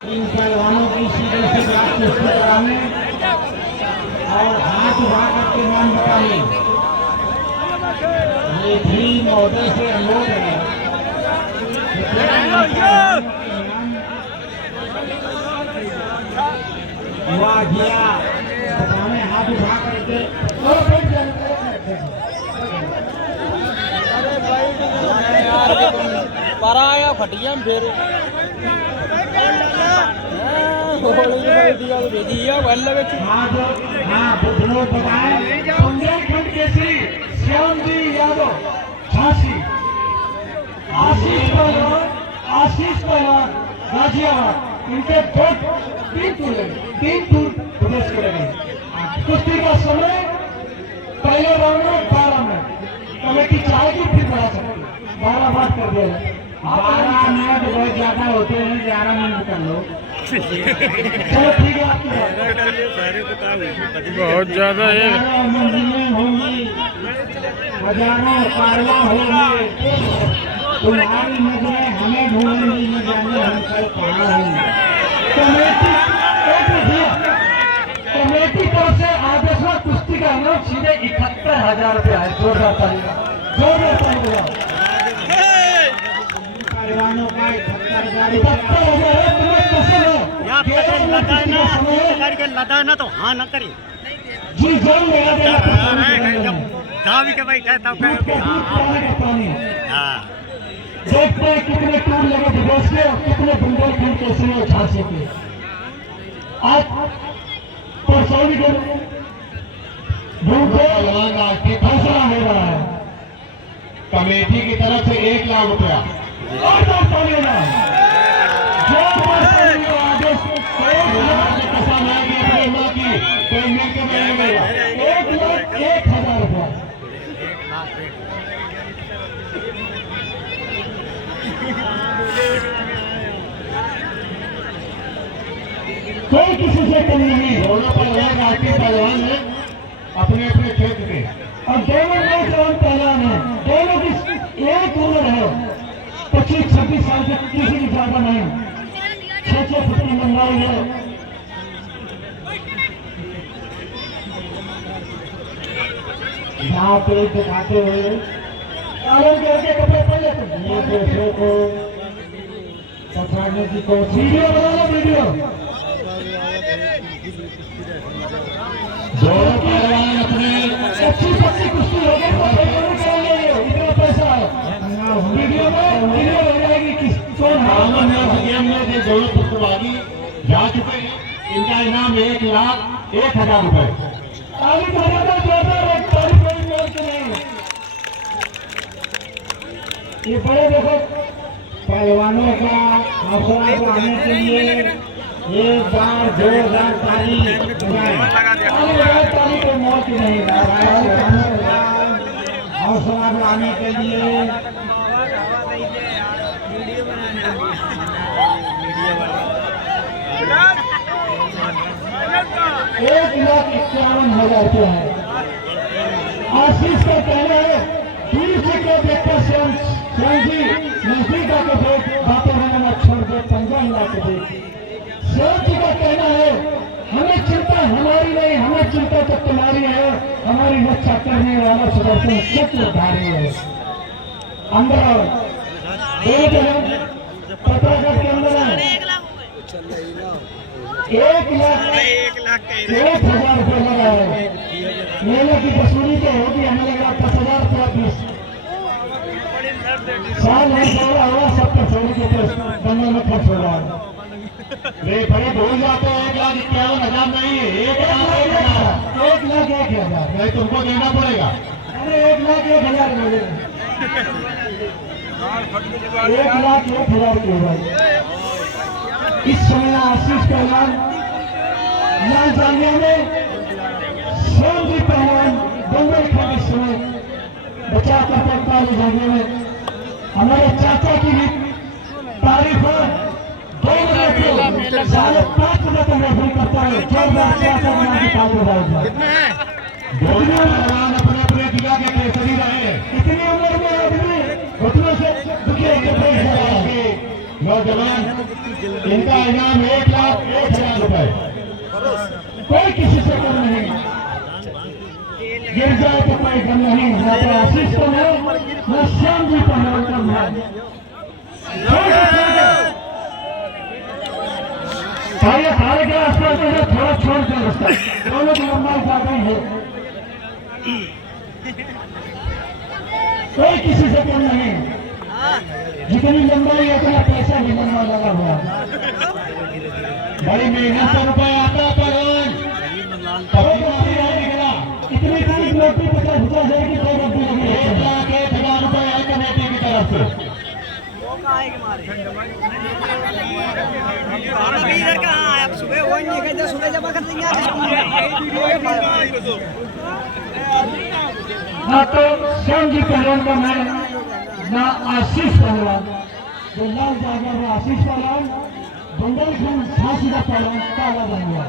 इन पहलवानों की सीधे से बात प्रस्तुत कराने और हाथ उठा करके नाम बताने ये भी महोदय से अनुरोध है। युवा जिया बताने हाथ उठा करके पराया फटिया फिर बुंदेलखंड केसरी श्याम जी यादव झांसी, आशीष पहलवान गाजियाबाद, इनके तीन टूर प्रदेश करेंगे। कुश्ती का समय पहले राउंड में 12 मिनट, कमेटी चाहेगी फिर बढ़ा सकती है, 12 बात कर दिया। 12 मिनट बहुत ज्यादा होते हैं, 11 मिनट कर लो। चलो ठीक है, आपकी बहुत ज्यादा है। मंजिलें होंगी, हजारों कारवां होंगे, तुम्हारी नजरें हमें ढूंढेंगी, न जाने हम कल कहाँ होंगे। कमेटी तरफ से आदेशवा कुश्ती का अनाउंस सीधे 71,000 रुपया है। जोरदार ताली बजाओ। पहलवानों का 71,000 लदा ना तो हाँ न करे जी जोर के बैठा तब देखते हैं कितने टूर लगे विदेश के और कितने बुंदेलखंड केसरी और झांसी के। आज परसौनी के फैसला हो रहा है। कमेटी की तरफ से 1 लाख रुपया और कोई किसी से कम नहीं। दोनों पहलवान राष्ट्रीय पहलवान है अपने अपने क्षेत्र के, और दोनों नौजवान पहलवान है। दोनों की एक उम्र है, 25-26 साल से किसी की ज्यादा नहीं। 6-6 फुट की लंबाई है। यहाँ पे दिखाते हुए करके कपड़े पहले ये दूसरे को पकड़ने की कोशिश। वीडियो बना लो, वीडियो। दोनों पहलवान अपने 25-25 कुश्ती हो गए, इतना पैसा है। वीडियो में वीडियो हो जाएगी किस कौन में जो दोनों प्रतिभागी जा चुके हैं। इनका इनाम 1,01,000 रुपए। ये बड़े देखो पहलवानों का हौसला बढ़ाने के लिए एक बार 2,000 ताली तो मौत नहीं। हौसला बढ़ाने के लिए 1,51,000 रुपया है। आशीष का कहना है दूर से क्या देखता श्याम जी, नजदीक आके देख, बातें होने मत छोड़ दे, पंजा हिला के देख। श्याम जी का कहना है हमें चिंता हमारी नहीं, हमें चिंता तो तुम्हारी है। हमारी रक्षा करने वाला सुदर्शन चक्रधारी है। अंदर दो जगह पत्रकार के अंदर है 1,01,000 रुपये लगा है। मेले की वसूली तो होगी, हमें लगा 10,000 रुपया फीस। साल नहीं चल रहा हुआ, 70 के बंगल में खर्च हो रहा है। वे बड़े भूल जाते हैं 1,51,000 नहीं है, 1,01,000 नहीं तुमको देना पड़ेगा। अरे 1,01,000 मिलेगा, 1,01,000 के बाद। इस समय आशीष पहलवान लाल जामिया में श्याम जी पहलवान बुंदेलखंड इस समय बचा करते काले जामिया में। हमारे चाचा की भी तारीफ है। 2 मिनट 5 मिनट रेफरी करता है। जोरदार चाचा की तारीफ है। दोनों पहलवान अपने अपने जिला के केसरी रहे। कितनी उम्र में आदमी घुटनों से दुखी होकर नौजवान इनका इनाम 1,01,000 रुपए। कोई किसी से कम नहीं, गिर जाए तो कोई गम नहीं। न तो आशीष कम है, न श्याम जी पहलवान कम है। हारे के आसपास जो है थोड़ा छोड़ कर रास्ता, दोनों की लंबाई ज्यादा ही है। कोई किसी से कम नहीं, जितनी लंबाई उतना पैसा भी मनवा लगा हुआ। बड़ी मेहनत से रुपए आता है पहलवान, निकला इतनी बड़ी नोटी 50,000 जाएगी, कोई रद्दी लगी 1,01,000 रुपए है कमेटी की तरफ से। सुबह वो नहीं कहते, सुबह जमा कर देंगे। ना तो श्याम जी पहलवान का मैं, ना आशीष पहलवान। जो लाल जागर में आशीष पहलवान, बुंदेलखंड झांसी का पहलवान काला बन गया।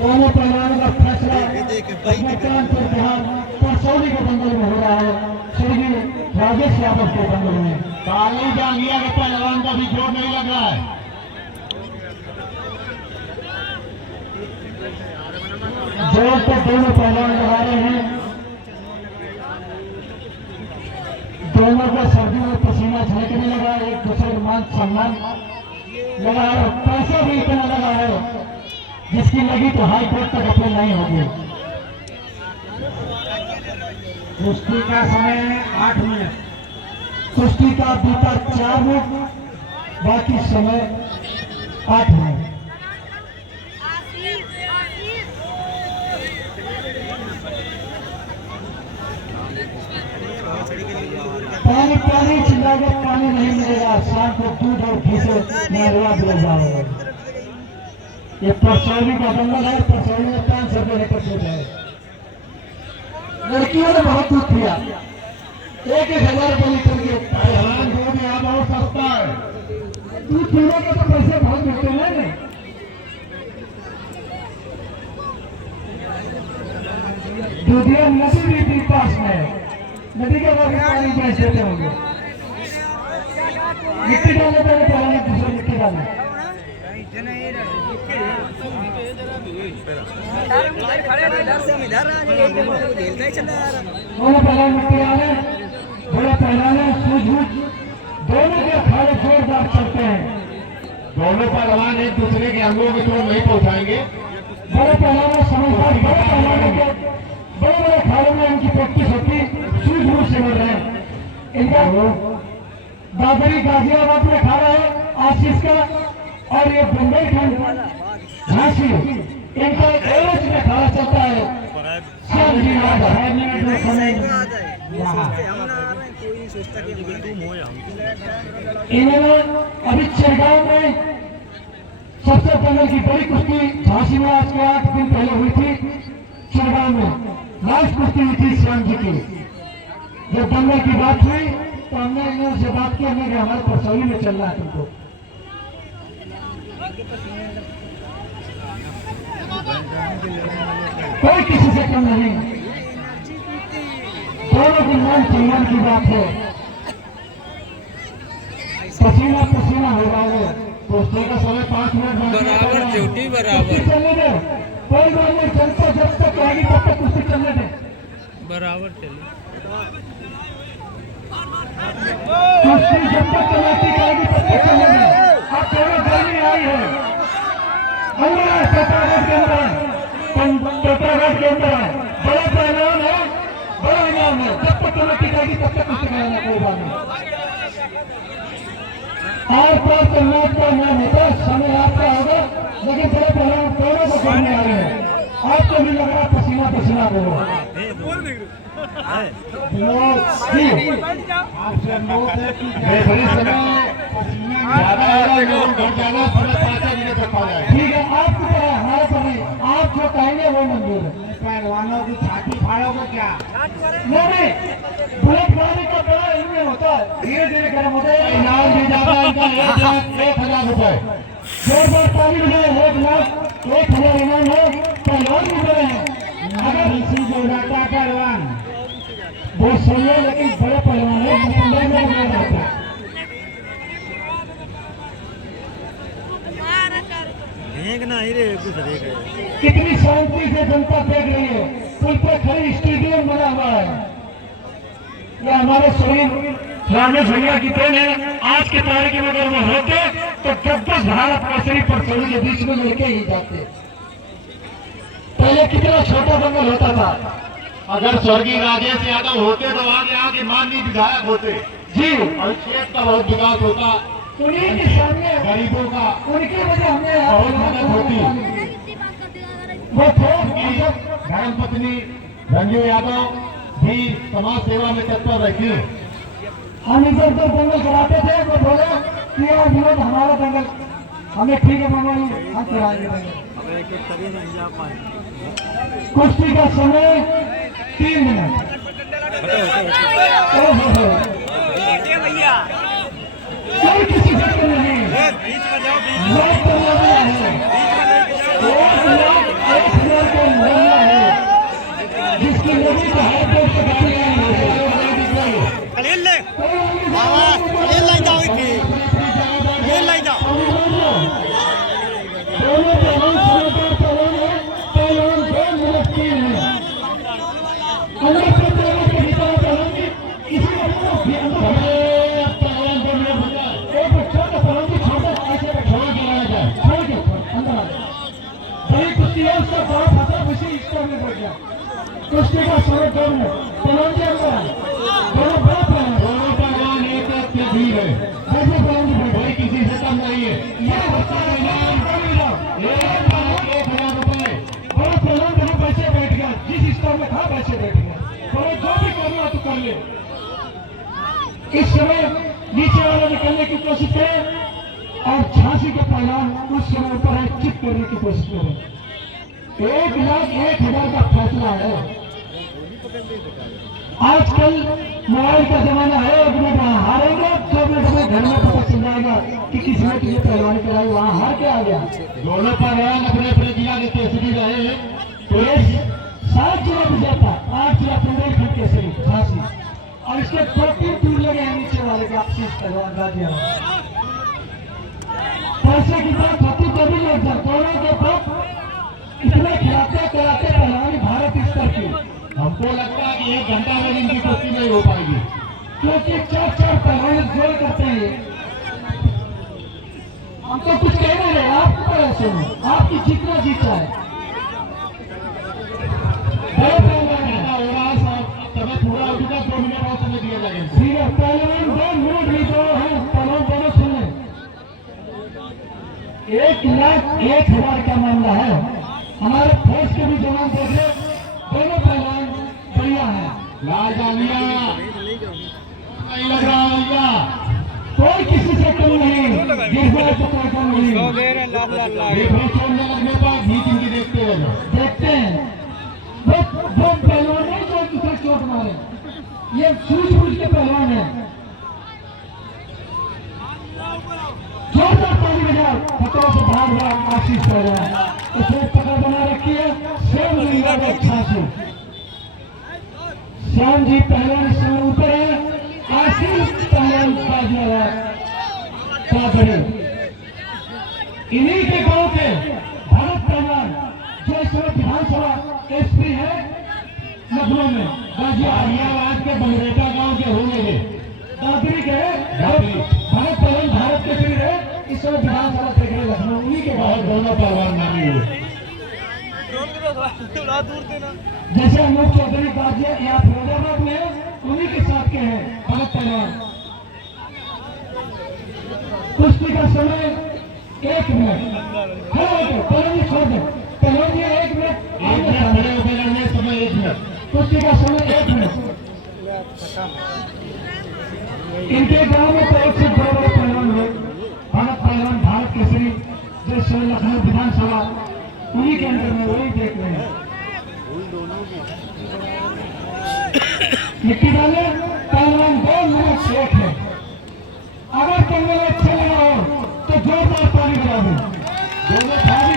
दोनों पहलवानों का फैसला कानपुर बिहार परसौली के बंगल में हो रहा है, स्वर्गीय राजेश यादव के बंगल में। काली जांगिया के पहलवान का भी जोर नहीं लग रहा है। जोर तो दोनों पहलवान लगा रहे हैं, दोनों को सर्दी में पसीना झलकने लगा, एक दूसरे को मान सम्मान लगा है। पैसा भी इतना लगा है जिसकी लगी तो हाई कोर्ट तक अपील नहीं होगी। कुश्ती का समय है 8 मिनट, कुश्ती का बीता 4 मिनट, बाकी समय 8 मिनट। पानी पानी चिल्लाकर पानी नहीं मिलेगा, शाम को दूध और घी से नारिया दिया जाएगा। ये परसौली का बंगल है, परसौली में 500 रुपये लेकर दूध है। लड़कियों ने बहुत दूध पिया, 1,000 रुपये लीटर के पहलवान दूध यहाँ बहुत सस्ता है। दूध पीने के तो पैसे बहुत मिलते हैं। दूधिया नदी भी पास में है, नदी के बाद पानी बेच देते होंगे। मिट्टी डालने पहले पहले दूसरे मिट्टी डालने। दोनों पहलवान मिट्टी डाले, बड़े पहलवान सूझबूझ, दोनों के अखाड़े जोरदार चलते हैं। दोनों पहलवान एक दूसरे के अंगों की तोड़ नहीं पहुंचाएंगे। बड़े पहलवान समझदार, बड़े पहलवानों के बड़े बड़े अखाड़ों में उनकी प्रैक्टिस होती, सूझबूझ से मिल रहे हैं। इनका दादरी गाजियाबाद में खा रहा है आशीष का, और ये बुंदेलखंड झांसी इनका एवरेज में खड़ा चलता है। श्याम जी इन्होंने अभी चिड़गांव में सबसे पहले की बड़ी कुश्ती झांसी में आज के 8 दिन पहले हुई थी। चिड़गांव में लास्ट कुश्ती हुई थी श्याम जी की। जब दंगल की बात हुई तो हमने इन्होंने से बात की, हमने हमारे परसौली में चल रहा है तुमको। कोई किसी से कम नहीं, दोनों की मान सम्मान की बात है। पसीना पसीना हो रहा है। कुश्ती का समय 5 मिनट बराबर ड्यूटी बराबर चलने दे, कोई बात नहीं, जनता जब तक आएगी तब तक कुश्ती चलने दे। बराबर चले। कुश्ती जब तक चलाती जाएगी तब तक चलने दे। अब थोड़ी गर्मी आई है, टोटागढ़ के अंदर है, टोटागढ़ के अंदर है, बड़ा पहलवान है, बड़ा इनाम है। जब तक कमेटी जाएगी तब तक कुछ कहना कोई बात नहीं। आर पार चलना का नाम होता, समय आपका होगा, लेकिन बड़े पहलवान दोनों को करने आ रहे हैं। आपको भी लग रहा पसीना पसीना हो रहा है। ठीक है, आपकी तरह हमारे पर नहीं, आप जो कहेंगे वो मंजूर है। पहलवानों की छाती फाड़ोगे क्या? नहीं, बुलेट मारने का बड़ा इनमें होता है, धीरे धीरे गर्म होता है। इनाम भी जाता है इनका 1,01,000 रुपए। जोरदार ताली बजाए, 1,00,000 1000 इनाम है। पहलवान भी बड़े हैं, अगर इसी जोड़ा का पहलवान बहुत सही है, लेकिन बड़े पहलवान है, मुंबई में नहीं रहता। कितनी शांति से जनता देख रही है, पुल पर खड़ी स्टेडियम बना हुआ है। ये हमारे शरीर राजेश भैया की देन है। आज के तारीख में अगर वो होते तो 10 भारत केसरी पर सभी के बीच में लेके ही जाते। पहले कितना छोटा दंगल होता था। अगर स्वर्गीय राजेश यादव होते तो आगे आगे माननीय विधायक होते जी, और क्षेत्र का बहुत विकास होता, उन्हीं के सामने गरीबों का उनकी वजह हमने बहुत मदद होती। वो थे धर्म पत्नी रंजू यादव भी समाज सेवा में तत्पर रहती है। हम इधर उधर दंगल कराते थे, वो बोले कि यार विनोद हमारा दंगल हमें ठीक है मामा जी, हम कराएंगे दंगल। कुश्ती का समय 3 मिनट। भैया कोई किसी से क्यों नहीं, लोग तो लग रहे हैं। 1,00,000 का मोहल्ला है जिसकी नदी का हर देश से गाड़ी आई है। कलील ले बाबा, कलील लाई जाओ, इतनी कलील लाई जाओ। दोनों पहलवान समाचार पहलवान है, पहलवान 2 मिनट 3 है। अंदर से पहलवान के भीतर पहलवान की किसी को भी अंदर पहलवान 2 मिनट हो जाए, एक बच्चा का पहलवान की छोटा ऐसे छोड़ के लाया जाए। छोड़ के अंदर आ जाए। बड़ी कुश्ती है, उसका बड़ा फंसा उसी स्टोर में बैठ गया। कुश्ती का समय 2 मिनट। पहलवान के अंदर है, दोनों बड़ा पहलवान, दोनों पहलवान एक से भी है, ऐसे पहलवान की बैठ कोई किसी से कम नहीं है। ये बच्चा का इनाम 1,00,000 रुपए। बड़ा पहलवान जहाँ पैसे बैठ गया, जिस स्टोर में था वैसे बैठ गया। बोले जो भी करना तो कर ले। इस समय नीचे वाले निकलने की कोशिश करें और झांसी के पहलवान उस समय ऊपर है, चिप करने की कोशिश करें। 1,01,000 का फैसला है। आजकल मोबाइल का जमाना है, 1 मिनट वहाँ हारेंगे, 2 मिनट में घर में पता चल जाएगा कि किसी ने किसी पहलवान कराई, वहाँ हार के आ गया। दोनों पहलवान अपने अपने जिला के केसरी रहे हैं। तो ये 7 जिला विजेता, 8 जिला बुंदेलखंड केसरी झांसी, और इसके 2-3 टूर लगे हैं नीचे वाले के आशीष पहलवान गाजियाबाद। पैसे की बात होती तो भी लग जाए, दोनों के बाप इतने खिलाते कराते पहलवानी भारत स्तर की। हमको लगता है कि 1 घंटा में इनकी कुश्ती नहीं हो पाएगी, क्योंकि 4-4 पहलवान जोड़ करते हैं। हम तो कुछ कह नहीं रहे, आपको ऐसे में आपकी जितना जीत है बड़े पहलवान है। ऐसा हो रहा है साहब, समय पूरा हो चुका, 2 मिनट और समय दिया जाएगा। ठीक है, पहलवान 2 मिनट भी जो है, पहलवान दोनों सुन लें। 1,01,000 का मामला है। हमारे फोर्स के भी जवान देख ले, दोनों पहलवान बढ़िया है। लाल जालिया नहीं लग रहा भैया, कोई किसी से कम नहीं, गिरजाए तो कोई कम नहीं। ये फिर छोड़ने लगने पर बीच इनकी देखते हैं। देखते हैं वो पहलवान नहीं जो दूसरे चोट मारे, ये सूझबूझ के पहलवान है। जोरदार ताली बजाओ, पकड़ों से भाग भाग आशीष पहलवान, इसने पकड़ बना रखी है। श्याम जी अच्छा से श्याम जी पहलवान इस समय ऊपर है, आशीष पहलवान गाजियाबाद का बड़े। इन्हीं के गांव के भरत पहलवान जो इस समय विधानसभा एसपी है लखनऊ में, गाजियाबाद के बंगरेटा गांव के होंगे, दादरी के भरत पहलवान भारत के सिर है, इस समय विधानसभा देख रहे लखनऊ, उन्हीं के और गांव। दोनों पहलवान नामी हुए। जैसे अनूप चौधरी गाजिया या फिरोजाबाद में, उन्हीं के साथ के हैं भरत पहलवान। कुश्ती का समय 1 मिनट। पहलवान जी छोड़ दो, पहलवान जी 1 मिनट खड़े होकर लड़ने समय 1 मिनट। कुश्ती का समय 1 मिनट। इनके गांव में तो 1 से 2 बड़े पहलवान हुए, भरत पहलवान भारत केसरी जो इस समय लखनऊ विधानसभा, उन्हीं के अंदर में वही देख रहे हैं। मिट्टी डाले, पहलवान 2 मिनट 1 है। अगर दंगल अच्छा लगा हो तो जोरदार ताली बजा दो, दोनों भारी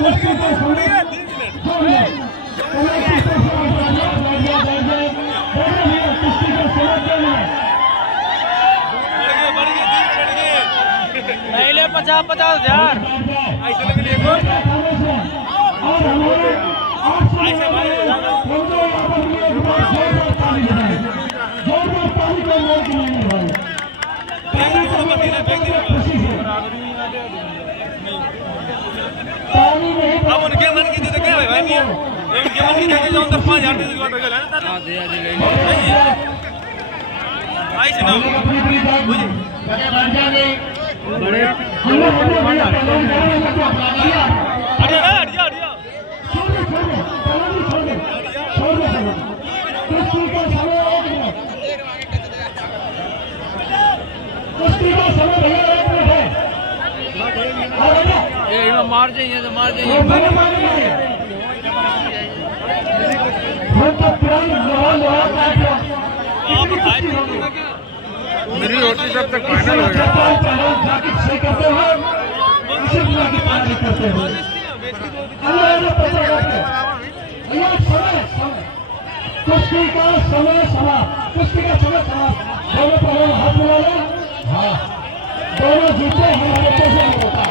कुश्ती के समय जो है कुश्ती के समय क्या है पहले 50,000 और हमारे जोरदार ताली का मोल गिनाने भाई खुशी से ताली नहीं अब उनके मन की जगह है भाई मियां उनके मन की जगह जाऊं तो 5,000 की बात हो गया ना हाँ दे आज ले लो आई से ना अपनी अपनी बात लगे बैठ जाएंगे बड़े हट जा हट जा हट जा ये मार जाइए तो मार जाइए मेरी रोटी जब तक फाइनल हो कुश्ती का समय समाप्त कुश्ती का समय समाप्त दोनों पहलवान हाथ मिला लें हाँ दोनों जीते हमारे पैसे होता है